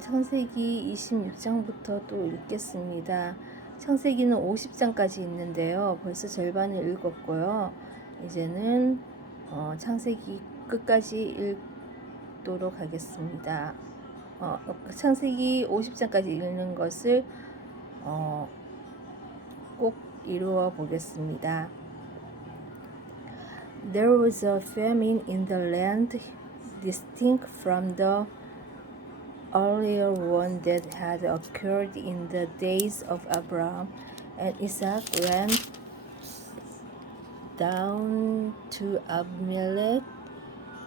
창세기 26장부터 또 읽겠습니다. 창세기는 50장까지 있는데요. 벌써 절반을 읽었고요. 이제는 창세기 끝까지 읽도록 하겠습니다. 창세기 50장까지 읽는 것을 꼭 이루어 보겠습니다. There was a famine in the land, distinct from the earlier one that had occurred in the days of Abraham, and Isaac ran down to Abimelech,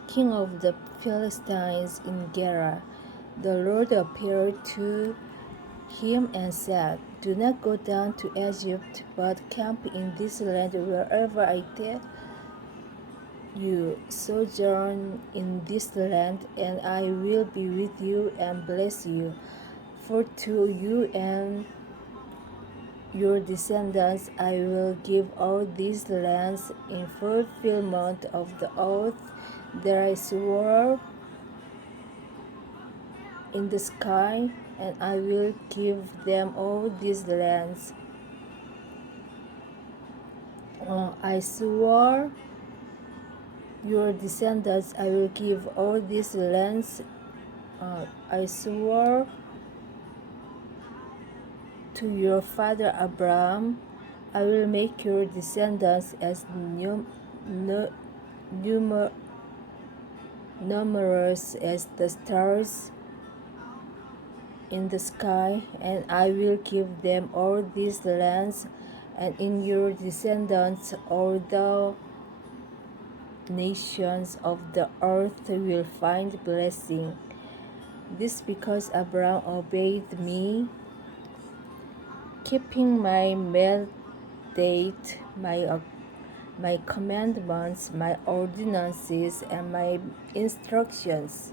king of the Philistines, in Gerar. The Lord appeared to him and said, "Do not go down to Egypt, but camp in this land wherever I tell you. Sojourn in this land, and I will be with you and bless you. For to you and your descendants I will give all these lands in fulfillment of the oath that I swore in the sky, and I will give them all these lands. I swore your descendants I will give all these lands. I swore to your father Abraham, I will make your descendants as numerous as the stars in the sky, and I will give them all these lands, and in your descendants all the nations of the earth will find blessing. This because Abraham obeyed me, keeping my mandate, my commandments, my ordinances, and my instructions."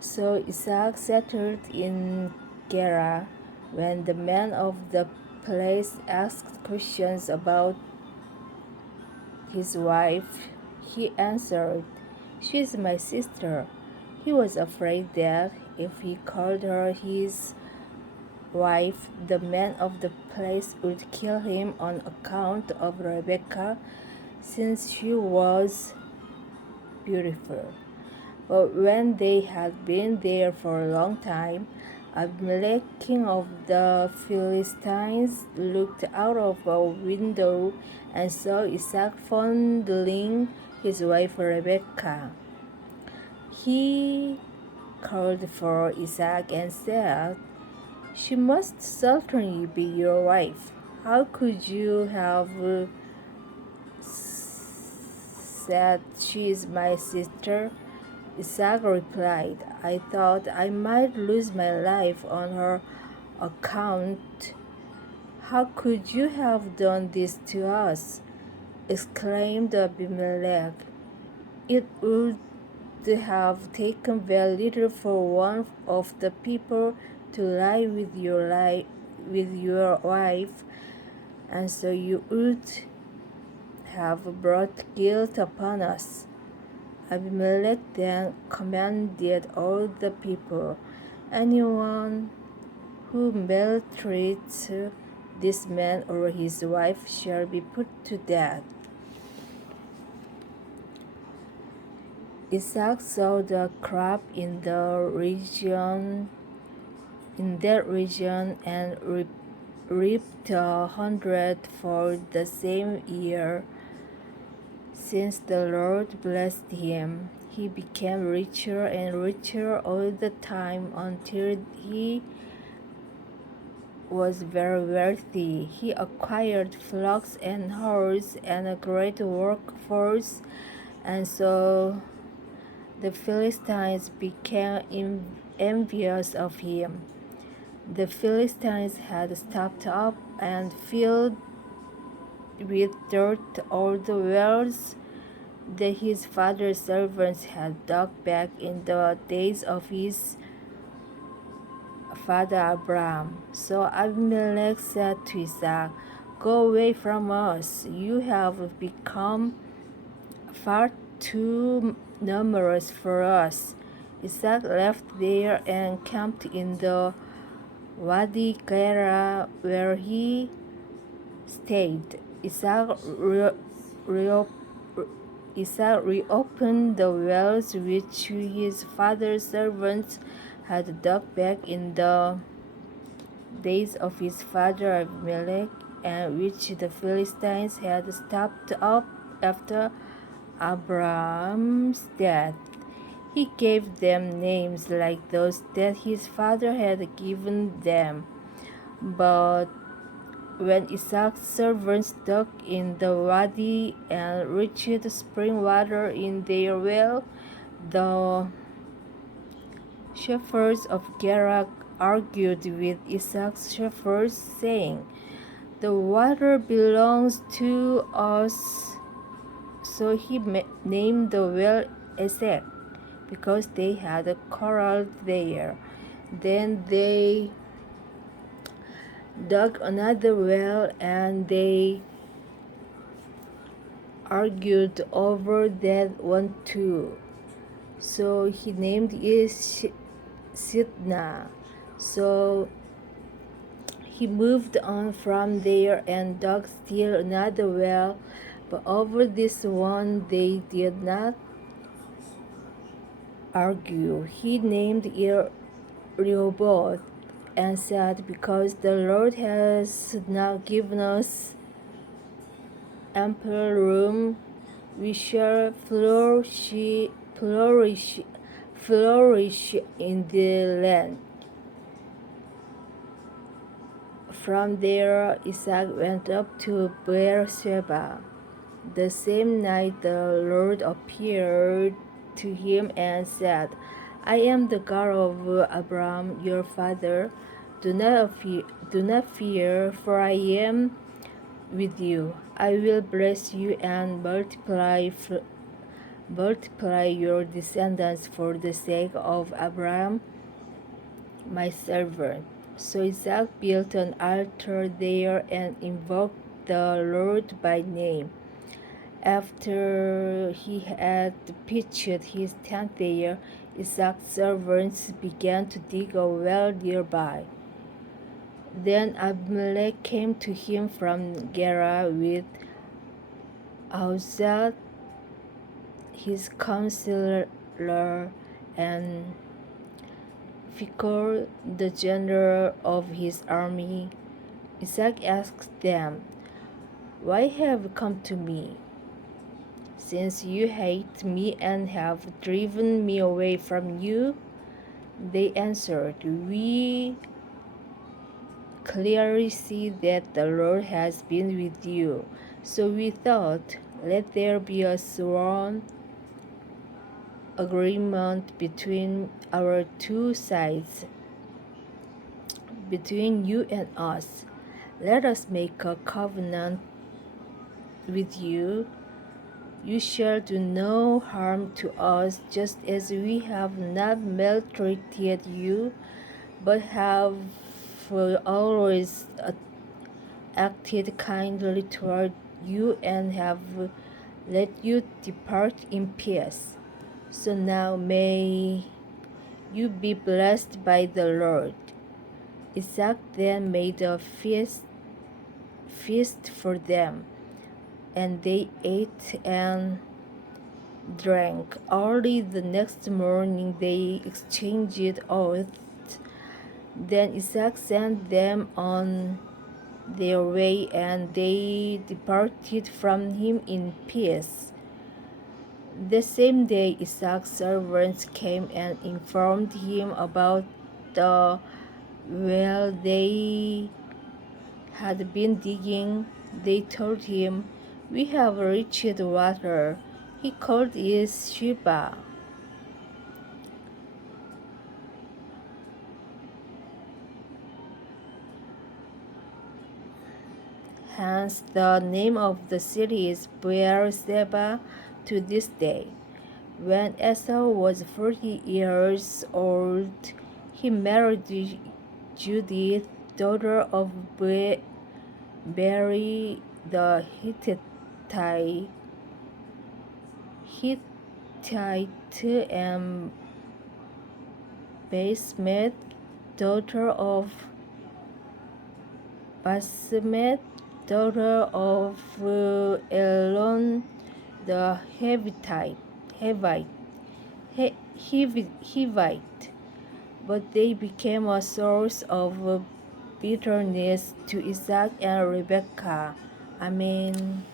So Isaac settled in Gerar. When the man of the place asked questions about his wife, he answered, "She is my sister." He was afraid that if he called her his wife, the man of the place would kill him on account of Rebekah, since she was beautiful. But when they had been there for a long time, Abimelech, king of the Philistines, looked out of a window and saw Isaac fondling his wife Rebekah. He called for Isaac and said, "She must certainly be your wife. How could you have said she is my sister?" Isaac replied, "I thought I might lose my life on her account." "How could you have done this to us?" exclaimed Abimelech. "It would have taken very little for one of the people to lie with your wife, and so you would have brought guilt upon us." Abimelech then commanded all the people, "Anyone who maltreats this man or his wife shall be put to death." Isaac sowed a crop in that region and reaped 100-fold the same year. Since the Lord blessed him, he became richer and richer all the time until he was very wealthy. He acquired flocks and herds and a great workforce, and so the Philistines became envious of him. The Philistines had stocked up and filled with dirt all the wells that his father's servants had dug back in the days of his father Abraham. So Abimelech said to Isaac, "Go away from us. You have become far too numerous for us. Isaac left there and camped in the Wadi Gera, where he stayed. Re- Isaac reopened the wells which his father's servants had dug back in the days of his father Abimelech, and which the Philistines had stopped up after Abraham's death. He gave them names like those that his father had given them. But when Isaac's servants dug in the wadi and reached spring water in their well, the shepherds of Gerar argued with Isaac's shepherds, saying, "The water belongs to us." So he named the well Esek, because they had quarreled there. Then they dug another well, and they argued over that one too. So he named it Sidna. So he moved on from there and dug still another well, but over this one they did not argue. He named it Rehoboth, and said, "Because the Lord has now given us ample room, we shall flourish in the land." From there Isaac went up to Beersheba. The same night the Lord appeared to him and said, "I am the God of Abraham your father. Do not fear, for I am with you. I will bless you and multiply your descendants for the sake of Abraham my servant." So Isaac built an altar there and invoked the Lord by name. After he had pitched his tent there, Isaac's servants began to dig a well nearby. Then Abimelech came to him from Gerar with Ahuzat, his counselor, and Phicol, the general of his army. Isaac asked them, "Why have you come to me? Since you hate me and have driven me away from you?" They answered, "We clearly see that the Lord has been with you. So we thought, let there be a sworn agreement between our two sides, between you and us. Let us make a covenant with you. You shall do no harm to us, just as we have not maltreated you, but have always acted kindly toward you and have let you depart in peace. So now may you be blessed by the Lord." Isaac then made a feast for them, and they ate and drank. Early the next morning they exchanged oaths. Then Isaac sent them on their way, and they departed from him in peace. The same day Isaac's servants came and informed him about the well they had been digging. They told him, "We have reached water." He called it Sheba. Hence the name of the city is Beersheba to this day. When Esau was 40 years old, he married Judith, daughter of Beri the Hittite, and Basmet, daughter of Basmet, daughter of Elon the Hivite, but they became a source of bitterness to Isaac and Rebekah. Amen.